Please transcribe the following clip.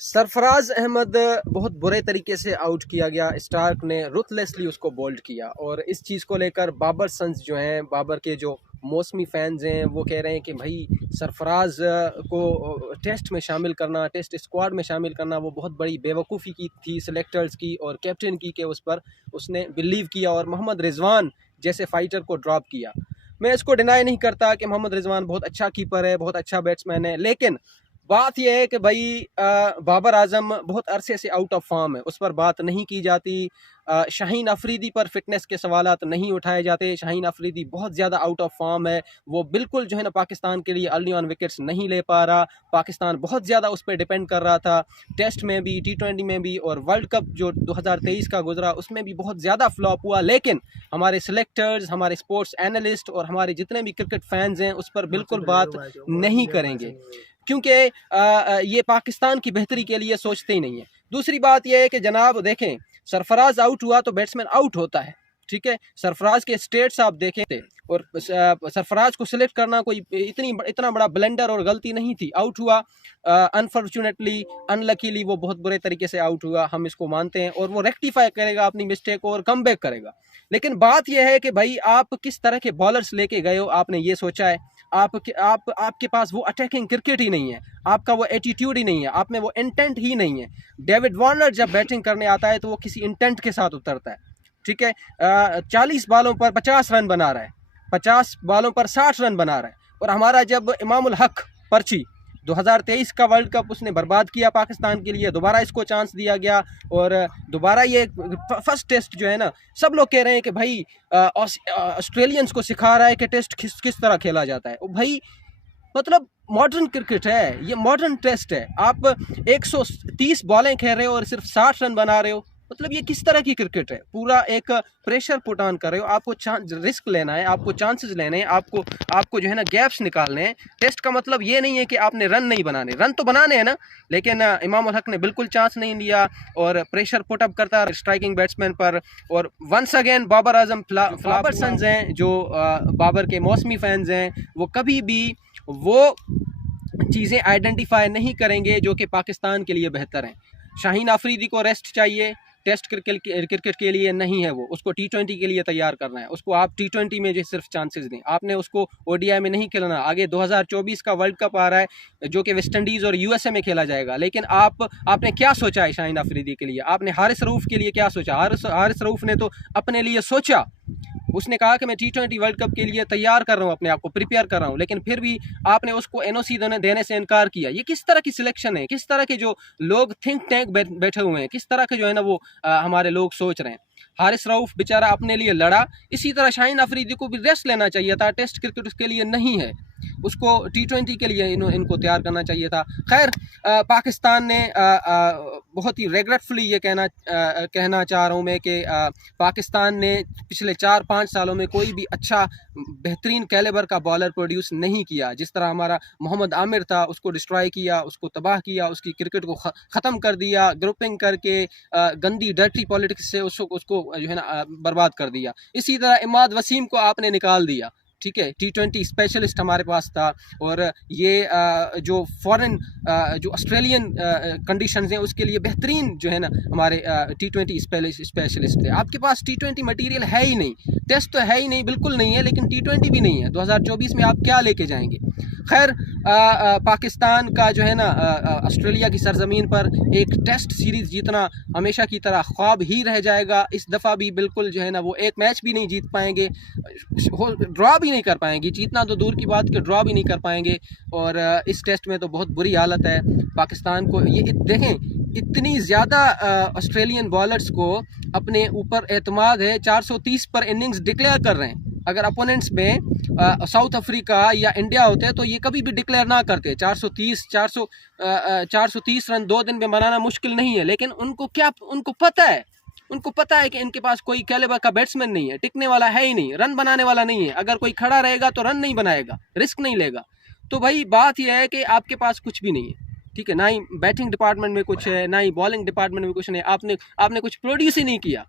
सरफराज अहमद बहुत बुरे तरीके से आउट किया गया। स्टार्क ने रुथलेसली उसको बोल्ड किया और इस चीज़ को लेकर बाबर सन्स जो हैं, बाबर के जो मौसमी फैंस हैं, वो कह रहे हैं कि भाई सरफराज को टेस्ट में शामिल करना, टेस्ट स्क्वाड में शामिल करना वो बहुत बड़ी बेवकूफ़ी की थी सेलेक्टर्स की और कैप्टन की, कि उस पर उसने बिलीव किया और मोहम्मद रिजवान जैसे फ़ाइटर को ड्रॉप किया। मैं इसको डिनाई नहीं करता कि मोहम्मद रिजवान बहुत अच्छा कीपर है, बहुत अच्छा बैट्समैन है, लेकिन बात यह है कि भाई बाबर आजम बहुत अरसे से आउट ऑफ फॉर्म है, उस पर बात नहीं की जाती। शाहीन अफरीदी पर फिटनेस के सवालात नहीं उठाए जाते। शाहीन अफरीदी बहुत ज़्यादा आउट ऑफ फॉर्म है, वो बिल्कुल जो है ना पाकिस्तान के लिए अर्ली ऑन विकेट्स नहीं ले पा रहा। पाकिस्तान बहुत ज़्यादा उस पर डिपेंड कर रहा था, टेस्ट में भी, T20 में भी, और वर्ल्ड कप जो 2023 का गुजरा उसमें भी बहुत ज़्यादा फ्लॉप हुआ। लेकिन हमारे सिलेक्टर्स, हमारे स्पोर्ट्स एनालिस्ट और हमारे जितने भी क्रिकेट फैंस हैं उस पर बिल्कुल बात नहीं करेंगे, क्योंकि ये पाकिस्तान की बेहतरी के लिए सोचते ही नहीं है। दूसरी बात यह है कि जनाब देखें, सरफराज आउट हुआ तो बैट्समैन आउट होता है, ठीक है। सरफराज के स्टेट्स आप देखें थे, और सरफराज को सिलेक्ट करना कोई इतना बड़ा ब्लेंडर और गलती नहीं थी। आउट हुआ, अनफॉर्चुनेटली, अनलकीली वो बहुत बुरे तरीके से आउट हुआ, हम इसको मानते हैं, और वो रेक्टिफाई करेगा अपनी मिस्टेक और कम बैक करेगा। लेकिन बात यह है कि भाई आप किस तरह के बॉलर्स लेके गए हो, आपने ये सोचा है? आपके पास वो अटैकिंग क्रिकेट ही नहीं है, आपका वो एटीट्यूड ही नहीं है, आप में वो इंटेंट ही नहीं है। डेविड वार्नर जब बैटिंग करने आता है तो वो किसी इंटेंट के साथ उतरता है, ठीक है। 40 बॉलों पर 50 रन बना रहा है, 50 बॉलों पर 60 रन बना रहा है। और हमारा जब इमामुल हक पर्ची 2023 का वर्ल्ड कप उसने बर्बाद किया पाकिस्तान के लिए, दोबारा इसको चांस दिया गया और दोबारा ये फर्स्ट टेस्ट जो है ना, सब लोग कह रहे हैं कि भाई ऑस्ट्रेलियंस को सिखा रहा है कि टेस्ट किस तरह खेला जाता है। भाई मतलब मॉडर्न क्रिकेट है ये, मॉडर्न टेस्ट है। आप 130 बॉलें खेल रहे हो और सिर्फ 60 रन बना रहे हो, मतलब ये किस तरह की क्रिकेट है? पूरा एक प्रेशर पुट ऑन कर रहे हो, आपको रिस्क लेना है, आपको चांसेस लेने हैं, आपको जो है ना गैप्स निकालने हैं। टेस्ट का मतलब ये नहीं है कि आपने रन नहीं बनाने, रन तो बनाने हैं ना, लेकिन इमामुल हक ने बिल्कुल चांस नहीं लिया और प्रेशर पुट अप करता है स्ट्राइकिंग बैट्समैन पर। और once again Babar Azam Babar sons हैं, जो बाबर के मौसमी फैंस हैं, वो कभी भी वो चीज़ें आइडेंटिफाई नहीं करेंगे जो कि पाकिस्तान के लिए बेहतर हैं। शाहीन अफरीदी को रेस्ट चाहिए, टेस्ट क्रिकेट के लिए नहीं है, वो उसको T20 के लिए तैयार करना है। उसको आप T20 में जो सिर्फ चांसेस दें, आपने उसको ODI में नहीं खेलना। आगे 2024 का वर्ल्ड कप आ रहा है जो कि वेस्ट इंडीज़ और USA में खेला जाएगा, लेकिन आपने क्या सोचा है शाहीन अफरीदी के लिए? आपने हारिस रऊफ़ के लिए क्या सोचा? हारिस रऊफ़ ने तो अपने लिए सोचा, उसने कहा कि मैं T20 वर्ल्ड कप के लिए तैयार कर रहा हूँ, अपने आप को प्रिपेयर कर रहा हूँ, लेकिन फिर भी आपने उसको NOC देने से इनकार किया। ये किस तरह की सिलेक्शन है? किस तरह के जो लोग थिंक टैंक बैठे हुए हैं, किस तरह के जो है ना वो हमारे लोग सोच रहे हैं? हारिस रऊफ़ बेचारा अपने लिए लड़ा, इसी तरह शाहीन अफरीदी को भी रेस्ट लेना चाहिए था। टेस्ट क्रिकेट उसके लिए नहीं है, उसको T20 के लिए इनको तैयार करना चाहिए था। खैर, पाकिस्तान ने बहुत ही रेगरेटफुली ये कहना चाह रहा हूँ मैं कि पाकिस्तान ने पिछले 4-5 सालों में कोई भी अच्छा बेहतरीन कैलिबर का बॉलर प्रोड्यूस नहीं किया। जिस तरह हमारा मोहम्मद आमिर था, उसको डिस्ट्रॉय किया, उसको तबाह किया, उसकी क्रिकेट को ख़त्म कर दिया, ग्रुपिंग करके गंदी डर्टी पॉलिटिक्स से उसको जो है ना बर्बाद कर दिया। इसी तरह इमाद वसीम को आपने निकाल दिया, ठीक है। T20 स्पेशलिस्ट हमारे पास था, और ये जो फॉरेन जो ऑस्ट्रेलियन कंडीशंस हैं उसके लिए बेहतरीन जो है ना हमारे T20 स्पेशलिस्ट थे। आपके पास T20 मटेरियल है ही नहीं, टेस्ट तो है ही नहीं, बिल्कुल नहीं है, लेकिन T20 भी नहीं है। 2024 में आप क्या लेके जाएंगे? खैर, पाकिस्तान का जो है ना ऑस्ट्रेलिया की सरजमीन पर एक टेस्ट सीरीज़ जीतना हमेशा की तरह ख्वाब ही रह जाएगा। इस दफ़ा भी बिल्कुल जो है ना वो एक मैच भी नहीं जीत पाएंगे, ड्रॉ भी नहीं कर पाएंगे, जीतना तो दूर की बात कि ड्रॉ भी नहीं कर पाएंगे। और इस टेस्ट में तो बहुत बुरी हालत है पाकिस्तान को। ये देखें, इतनी ज़्यादा ऑस्ट्रेलियन बॉलर्स को अपने ऊपर एतमाद है, 430 पर इनिंग्स डिक्लेयर कर रहे हैं। अगर अपोनेंट्स में साउथ अफ्रीका या इंडिया होते तो ये कभी भी डिक्लेयर ना करते। 430 रन 2 दिन में बनाना मुश्किल नहीं है, लेकिन उनको पता है कि इनके पास कोई कैलिबर का बैट्समैन नहीं है, टिकने वाला है ही नहीं, रन बनाने वाला नहीं है। अगर कोई खड़ा रहेगा तो रन नहीं बनाएगा, रिस्क नहीं लेगा। तो भाई बात यह है कि आपके पास कुछ भी नहीं है, ठीक है। ना ही बैटिंग डिपार्टमेंट में कुछ है, ना ही बॉलिंग डिपार्टमेंट में कुछ नहीं। आपने कुछ प्रोड्यूस ही नहीं किया।